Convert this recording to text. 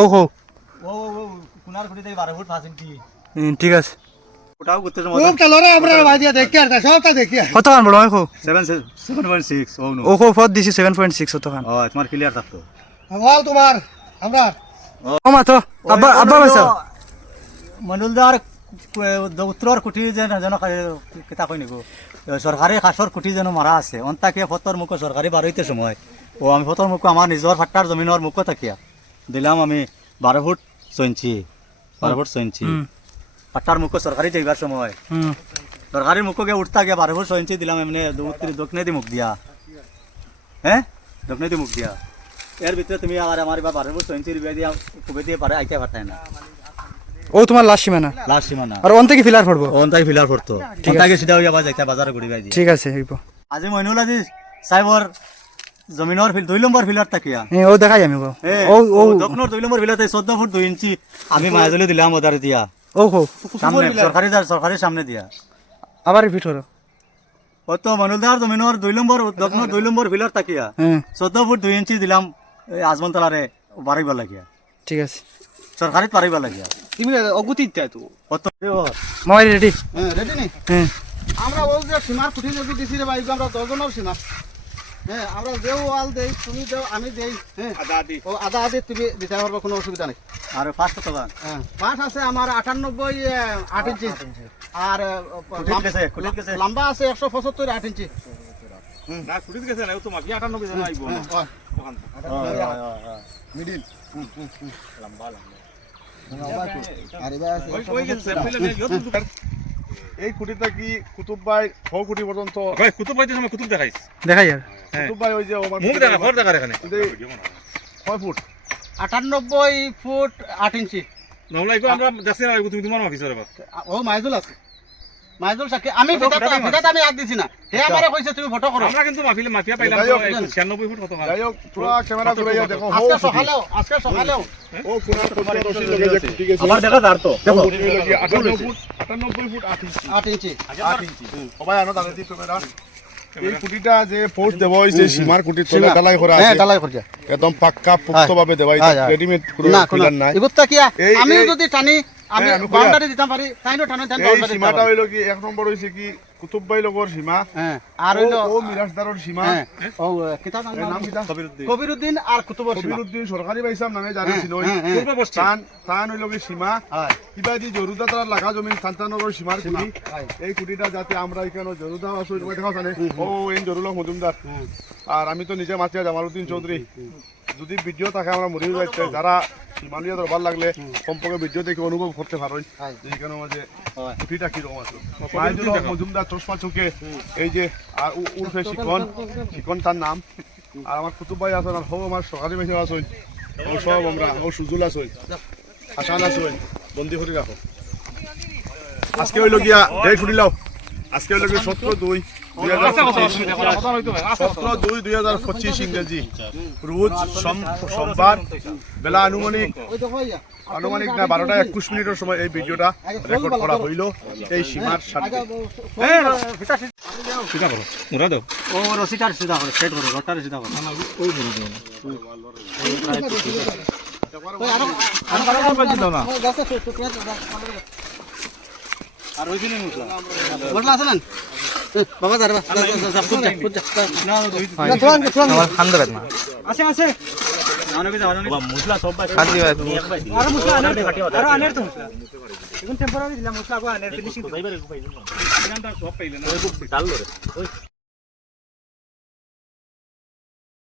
ও হো ও কুনার খুঁটি থেকে 12 ফুট 5 ইঞ্চি ঠিক আছে ওটাও করতে ও কালরে আমরা বাদিয়া দেখি আর সবটা দেখি কত খান বড় হো 7.6 ও নো ও হো ফত দিছি 7.6 কত খান ও তোমার ক্লিয়ার থাকতো বল তোমার আমরা ও মা তো আব্বা আব্বা বসা মনুলদার উত্তর কুটি যেন যেন কিতা কই নিগো সরকারি খাসর কুটি যেন মারা আছে অন্তাকে ফতর মুখ সরকারি বারইতে সময় ও আমি ফতর মুখ আমার নিজর ফাট্টার জমিনের মুখ থাকিয়া দিলাম আমি 12 ফুট 6 ইঞ্চি 12 ফুট 6 ইঞ্চি ফাট্টার মুখ সরকারি যাইবার সময় সরকারি মুখকে উঠতা গিয়া 12 ফুট 6 ইঞ্চি দিলাম এমনি দক্ষিণে দি মুখ দিয়া হ্যাঁ দক্ষিণে দি মুখ দিয়া এর ভিতরে তুমি আর আমার 12 ফুট 6 ইঞ্চি রুপিয়া দিয়া কুবে দিয়ে পারে আইতে পারতাই না ও তোমার লাস্ট সীমানা লাস্ট সীমানা আর অন থেকে ফিলার পড়বো অন্তাকে ফিলার করতো অন্তাকে সিধা হইয়া যাইতা বাজারে ঘুরি গাই ঠিক আছে হইব আজি মইনুল আজি সাইবর জমিনের ফিল 2 নম্বর ফিলার তাকিয়া ও দেখাই আমি গো ও ও দক্ষিণের 2 নম্বর ফিলাতে 14 ফুট 2 ইঞ্চি আমি মায়াজলে দিলাম ওদারে দিয়া ও হো সামনে সরকারি সামনে দিয়া আবার রিপিট করো ও তো মনুলদার জমিনের 2 নম্বর দক্ষিণের 2 নম্বর ফিলার তাকিয়া 14 ফুট 2 ইঞ্চি দিলাম আজমতলারে বাড়াইবা লাগিয়া ঠিক আছে সরকারি পারাইবা লাগিয়া তুমি অগুতি দিতে তো কত মই রেডি রেডি নি হ্যাঁ আমরা বল যে সীমার খুঁটি যদি দিছি রে ভাই আমরা 10 জনের সীমা হ্যাঁ আমরা দেও ওয়াল দেই তুমি দেও আমি দেই হ্যাঁ আদা আদি তুমি দিতে পারবে কোনো অসুবিধা নেই আর ফার্স্ট কত গান হ্যাঁ পাঁচ আছে আমার 98 8 ইঞ্চি আর লম্বা আছে 175 8 ইঞ্চি না কুড়ি গেছে না তো মাফি 98 জন আইবো না মিডিল এই খুঁটিটা কি কুতুব ভাই 6 কোটি পর্যন্ত ভাই কুতুব ভাই সময় কুতুব দেখাইছ দেখাই আর কুতুব ভাই ওই যে মুখ দেখা ঘর দেখা এখানে 6 ফুট 98 ফুট 8 ইঞ্চি নমলাই গো আমরা দেখছি না তুমি তোমার অফিসার বাবা ও মাইজুল আছে মাইজুল সাকি আমি ভিটাতে আমি হাত দিছি না হে আমারে কইছে তুমি ফটো করো আমরা কিন্তু মাফিয়া পাইলাম 96 ফুট কত যাই হোক পুরো ক্যামেরা ধরাইয়া দেখো আজকে সকালেও ও কোনার কোনার রশি লগে যে ঠিক আছে আমার দেখা যার তো দেখো 98 ফুট 8 ইঞ্চি 8 ইঞ্চি সবাই আনো দাঁড়িয়ে দিই ক্যামেরা এই কুটিটা যে পোস্ট দেওয়া হইছে সীমার কুটি তলে ঢালাই করা আছে হ্যাঁ ঢালাই করিয়া একদম পাক্কা পুক্তভাবে দেওয়া হইছে রেডিমেড পুরো পিলার নাই ইবুত্তা কিয়া আমি যদি টানি আমি বাউন্ডারি দিতাম পারি তাইনো টানো টানো এই সীমাটা হইলো কি এক নম্বর হইছে কি কুতুব ভাই লগর সীমা হ্যাঁ আর হইলো ও মিরাজদারর সীমা ও কিতাব নাম কিতা কবিরউদ্দিন আর কুতুবর সীমা কবিরউদ্দিন সরকারি ভাইসাব নামে জানি ছিল তান হইলো কি সীমা কিবা দি জরুদা তার লাগা জমিন সন্তানর সীমার কুটি এই কুটিটা যাতে আমরা এখানে জরুদা আসো দেখাও জানে ও এন জরুল মজুমদার আর আমি তো নিজে মাতিয়া জামালউদ্দিন চৌধুরী যদি ভিডিও থাকে আমরা মরি যাচ্ছে যারা সীমানিয়া দরবার লাগলে কমপক্ষে ভিডিও দেখে অনুভব করতে পারেন এইখানে মাঝে কুটিটা কিরকম আছে মজুমদার চশমা চোখে এই যে আর উর্ফে শিকন তার নাম আর আমার কুতুব ভাই আছেন আর হো আমার সরকারি মেশিন আছেন ও সব আমরা ও সুজুল আছেন হাসান আছেন বন্দি করে রাখো আজকে হইল গিয়া ডেট ফুটিলাও আজকে হইল গিয়া 17/2/2025 ইংরেজি রোজ সোমবার বেলা আনুমানিক না 12:21 সময় এই ভিডিওটা রেকর্ড করা হইল এই সীমার সাথে সিধা করো মুরা দাও ও রসিটার সিধা করে সেট করে রটার সিধা করে ওই বড় দিও আর ওই দিনে মুসলা বড়লা আছে না বাবা যারা না দুই আমার খান দেবেন না আছে আছে নানকে যাওয়া না মুসলা সব ভাই খান দিবা আর মুসলা আর আনের তো মুসলা এখন টেম্পোরারি দিলাম মুসলা গো আনের ফিনিশিং তো যাইবার পাইলো না এখানটা সব পাইলে না ডাল লরে